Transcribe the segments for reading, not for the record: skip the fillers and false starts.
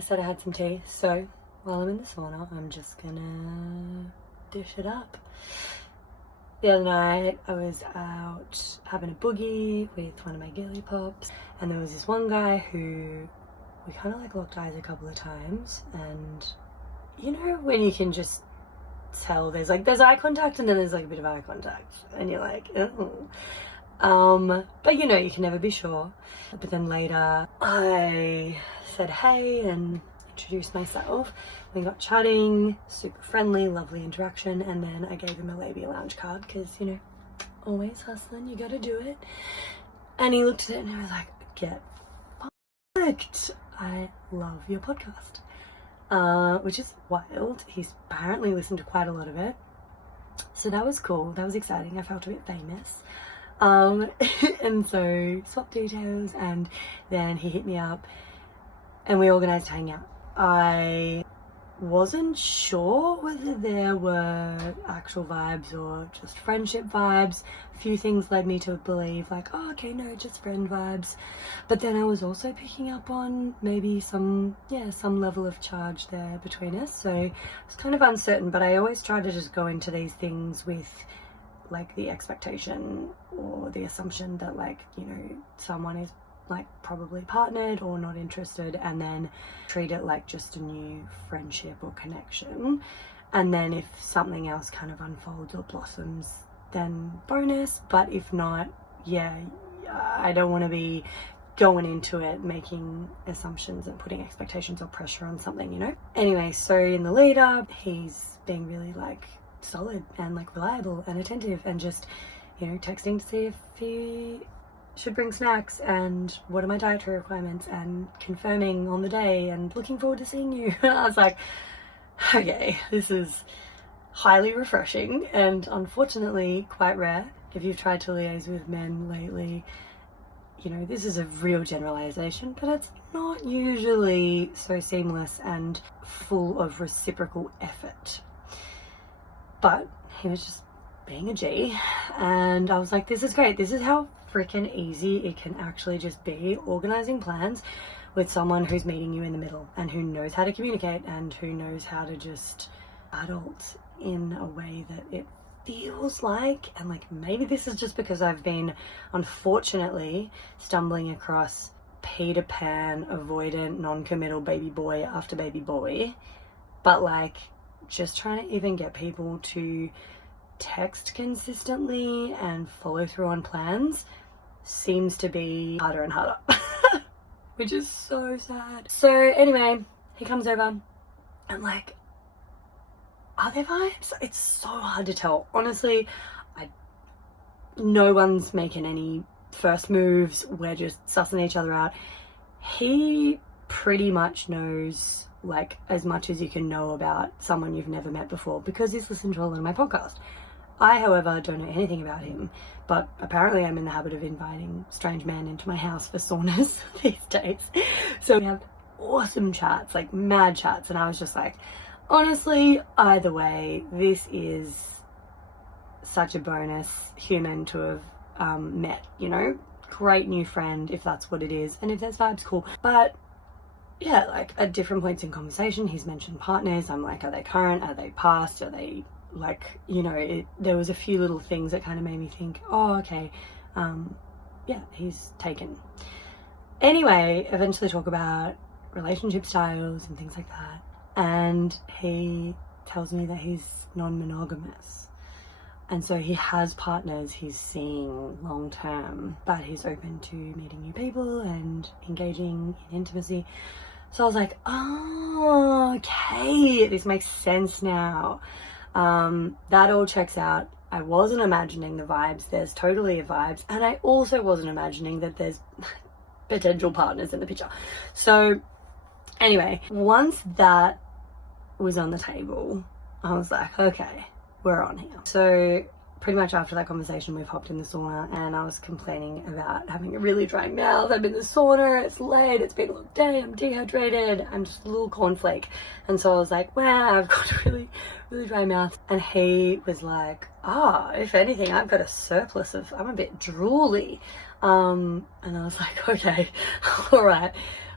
I said I had some tea, so while I'm in the sauna, I'm just gonna dish it up. The other night, I was out having a boogie with one of my girly pops, and there was this one guy who we kind of like locked eyes a couple of times, and you know when you can just tell there's eye contact and then there's like a bit of eye contact, and you're like, oh. But you know, you can never be sure. But then later, I said hey and introduced myself. We got chatting, super friendly, lovely interaction, and then I gave him a Labia Lounge card because, you know, always hustling, you gotta do it. And he looked at it and I was like, get fucked. I love your podcast. Which is wild. He's apparently listened to quite a lot of it. So that was cool. That was exciting. I felt a bit famous. And so swapped details, and then he hit me up and we organised to hang out. I wasn't sure whether there were actual vibes or just friendship vibes. A few things led me to believe like, oh, okay, no, just friend vibes. But then I was also picking up on maybe some level of charge there between us. So I was kind of uncertain, but I always try to just go into these things with like the expectation or the assumption that, like, you know, someone is like probably partnered or not interested, and then treat it like just a new friendship or connection. And then if something else kind of unfolds or blossoms, then bonus. But if not, yeah, I don't want to be going into it making assumptions and putting expectations or pressure on something, you know. Anyway, so in the lead up, he's being really like solid and like reliable and attentive, and just, you know, texting to see if he should bring snacks and what are my dietary requirements, and confirming on the day and looking forward to seeing you. And I was like, okay, this is highly refreshing and unfortunately quite rare. If you've tried to liaise with men lately, you know, this is a real generalization, but it's not usually so seamless and full of reciprocal effort. But he was just being a G, and I was like, this is great. This is how freaking easy it can actually just be, organizing plans with someone who's meeting you in the middle and who knows how to communicate and who knows how to just adult in a way that it feels like. And like, maybe this is just because I've been unfortunately stumbling across Peter Pan avoidant non-committal baby boy after baby boy, but like just trying to even get people to text consistently and follow through on plans seems to be harder and harder, which is so sad. So anyway, he comes over and like, are there vibes? It's so hard to tell. Honestly, no one's making any first moves. We're just sussing each other out. He pretty much knows like as much as you can know about someone you've never met before because he's listened to a lot of my podcast. I, however, don't know anything about him, but apparently I'm in the habit of inviting strange men into my house for saunas these days. So we have awesome chats, like mad chats, and I was just like, honestly, either way, this is such a bonus human to have met, you know? Great new friend, if that's what it is, and if there's vibes, cool. But yeah, like at different points in conversation, he's mentioned partners. I'm like, are they current? Are they past? Are they like, you know, there was a few little things that kind of made me think, oh, okay, yeah, he's taken. Anyway, eventually talk about relationship styles and things like that. And he tells me that he's non-monogamous. And so he has partners he's seeing long term, but he's open to meeting new people and engaging in intimacy. So I was like, oh, okay, this makes sense now. That all checks out. I wasn't imagining the vibes. There's totally a vibes. And I also wasn't imagining that there's potential partners in the picture. So anyway, once that was on the table, I was like, okay, we're on here. So pretty much after that conversation, we've hopped in the sauna, and I was complaining about having a really dry mouth. I'm in the sauna, it's late, it's been a long day, I'm dehydrated, I'm just a little cornflake. And so I was like, well, I've got a really, really dry mouth. And he was like, if anything, I've got a surplus of, I'm a bit drooly. And I was like, okay, all right.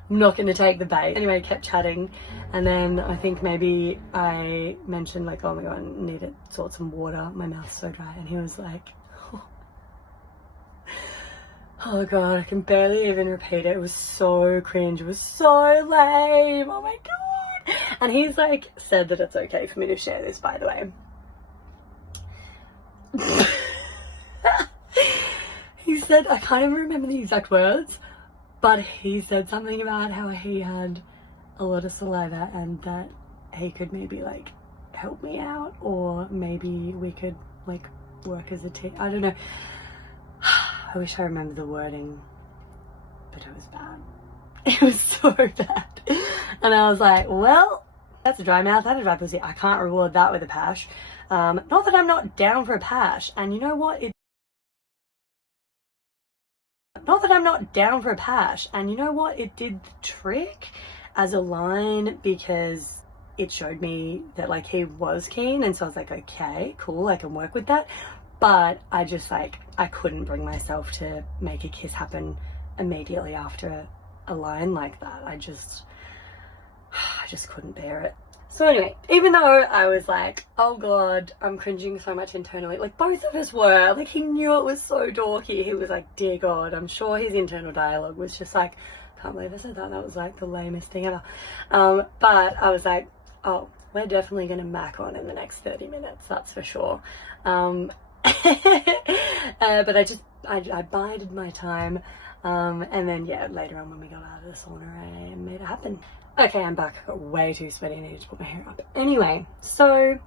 I'm not going to take the bait. Anyway, kept chatting, and then I think maybe I mentioned like, oh my god, I need to sort some water, my mouth's so dry, and he was like, oh god, I can barely even repeat it. It was so cringe. It was so lame. Oh my god. And he's like said that it's okay for me to share this, by the way. He said, I can't even remember the exact words, but he said something about how he had a lot of saliva and that he could maybe like help me out, or maybe we could like work as a team. I don't know. I wish I remember the wording, but it was bad. It was so bad. And I was like, well, that's a dry mouth and a dry pussy. I can't reward that with a pash. Not that I'm not down for a pash. And you know what? Not that I'm not down for a pash. And you know what? It did the trick as a line because it showed me that like he was keen. And so I was like, okay, cool. I can work with that. But I just like, I couldn't bring myself to make a kiss happen immediately after a line like that. I just couldn't bear it. So anyway, even though I was like, oh god, I'm cringing so much internally, like both of us were, like he knew it was so dorky. He was like, dear god, I'm sure his internal dialogue was just like, can't believe I said that. That was like the lamest thing ever. But I was like, oh, we're definitely going to mac on in the next 30 minutes. That's for sure. But I bided my time. And then, yeah, later on when we got out of the sauna, I made it happen. Okay, I'm back. I got way too sweaty. I needed to put my hair up. Anyway, so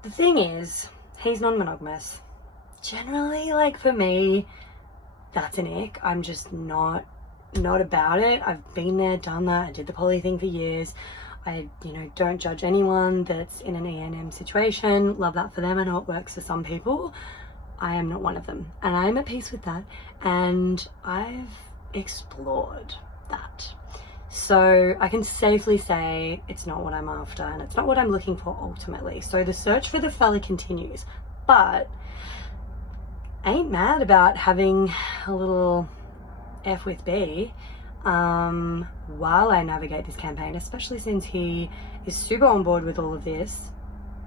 the thing is, he's non-monogamous. Generally, like for me, that's an ick. I'm just not about it. I've been there, done that. I did the poly thing for years. I, don't judge anyone that's in an E&M situation. Love that for them. I know it works for some people. I am not one of them. And I'm at peace with that. And I've explored that. So I can safely say it's not what I'm after and it's not what I'm looking for ultimately. So the search for the fella continues. But I ain't mad about having a little F with B while I navigate this campaign, especially since he is super on board with all of this.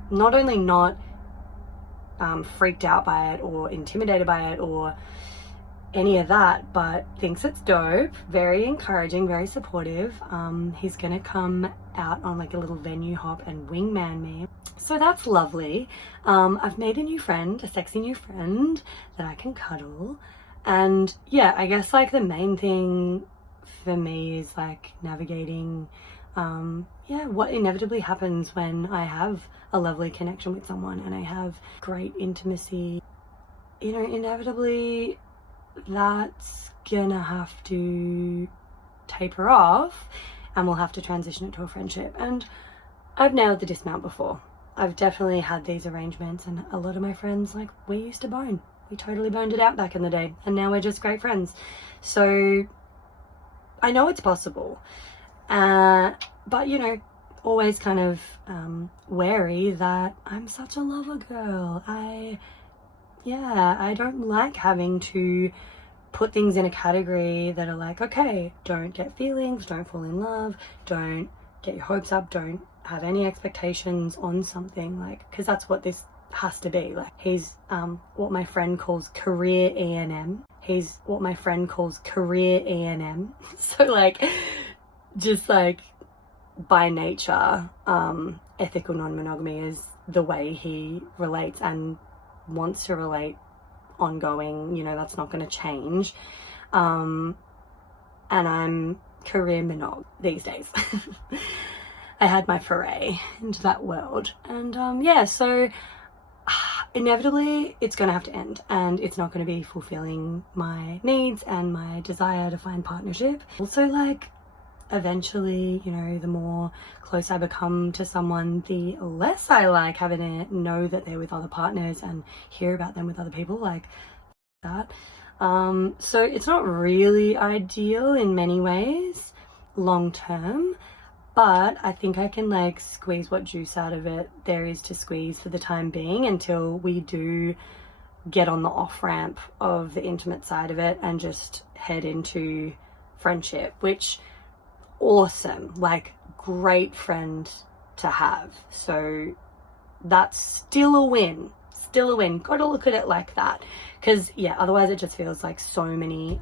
Not only not freaked out by it or intimidated by it or any of that, but thinks it's dope, very encouraging, very supportive. He's gonna come out on like a little venue hop and wingman me, so that's lovely. I've made a new friend, a sexy new friend that I can cuddle. And yeah, I guess like the main thing for me is like navigating what inevitably happens when I have a lovely connection with someone and I have great intimacy. Inevitably that's gonna have to taper off and we'll have to transition it to a friendship. And I've nailed the dismount before. I've definitely had these arrangements, and a lot of my friends, like, we used to bone. We totally boned it out back in the day, and now we're just great friends. So I know it's possible, but always kind of wary that I'm such a lover girl. I don't like having to put things in a category that are like, okay, don't get feelings, don't fall in love, don't get your hopes up, don't have any expectations on something, like, because that's what this has to be. Like, he's what my friend calls career E&M. He's what my friend calls career E&M. So like, just like by nature, ethical non-monogamy is the way he relates and wants to relate ongoing. That's not going to change. And I'm career monog these days. I had my foray into that world, and so inevitably it's going to have to end, and it's not going to be fulfilling my needs and my desire to find partnership. Also, like, eventually, the more close I become to someone, the less I like having to know that they're with other partners and hear about them with other people, like that. So it's not really ideal in many ways long term, but I think I can like squeeze what juice out of it there is to squeeze for the time being until we do get on the off ramp of the intimate side of it and just head into friendship, which awesome, like great friend to have. So that's still a win. Still a win. Got to look at it like that, because yeah, otherwise it just feels like so many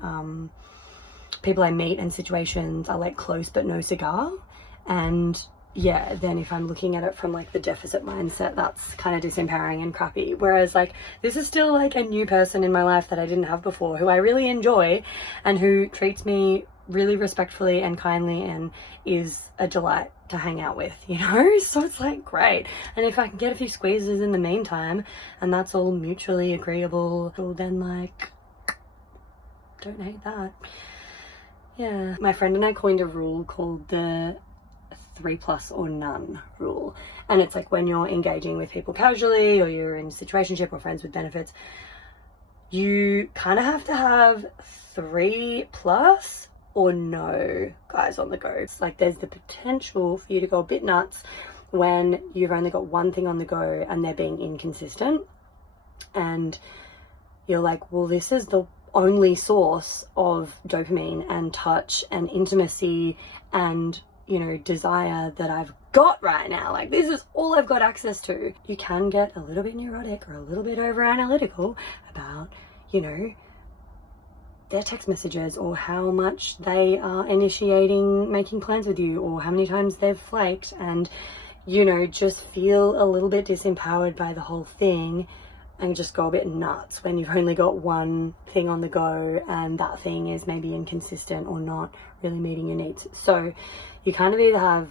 people I meet and situations are like close but no cigar. And yeah, then if I'm looking at it from like the deficit mindset, that's kind of disempowering and crappy. Whereas like this is still like a new person in my life that I didn't have before, who I really enjoy and who treats me really respectfully and kindly and is a delight to hang out with, you know? So it's like great. And if I can get a few squeezes in the meantime and that's all mutually agreeable, well then like don't hate that. Yeah, my friend and I coined a rule called the 3+ or none rule. And it's like when you're engaging with people casually or you're in a situationship or friends with benefits, you kind of have to have 3+ or no guys on the go. It's like there's the potential for you to go a bit nuts when you've only got one thing on the go and they're being inconsistent. And you're like, well, this is the only source of dopamine and touch and intimacy and, you know, desire that I've got right now. Like this is all I've got access to. You can get a little bit neurotic or a little bit over analytical about, you know, their text messages or how much they are initiating making plans with you or how many times they've flaked, and, you know, just feel a little bit disempowered by the whole thing and just go a bit nuts when you've only got one thing on the go and that thing is maybe inconsistent or not really meeting your needs. So you kind of either have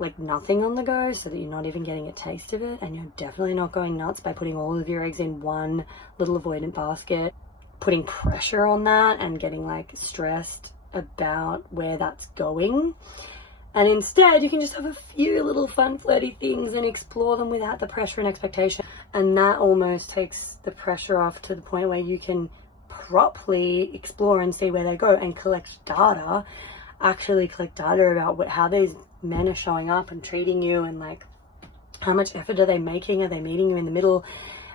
like nothing on the go so that you're not even getting a taste of it, and you're definitely not going nuts by putting all of your eggs in one little avoidant basket, putting pressure on that and getting like stressed about where that's going. And instead you can just have a few little fun flirty things and explore them without the pressure and expectation. And that almost takes the pressure off to the point where you can properly explore and see where they go and collect data, actually collect data about how these men are showing up and treating you, and like how much effort are they making, are they meeting you in the middle.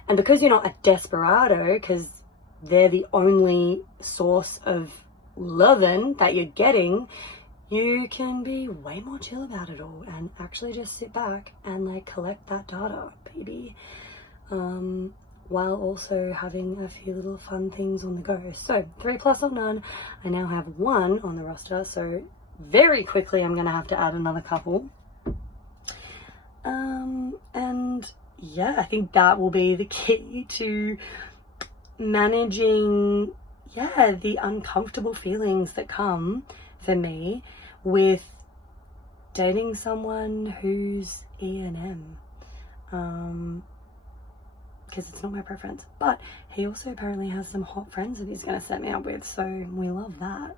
And because you're not a desperado, because they're the only source of loving that you're getting, you can be way more chill about it all and actually just sit back and like collect that data, baby, while also having a few little fun things on the go. So 3+ or none. I now have 1 on the roster, so very quickly I'm gonna have to add another couple. And yeah, I think that will be the key to managing, yeah, the uncomfortable feelings that come for me with dating someone who's E&M, because it's not my preference, but he also apparently has some hot friends that he's going to set me up with, so we love that.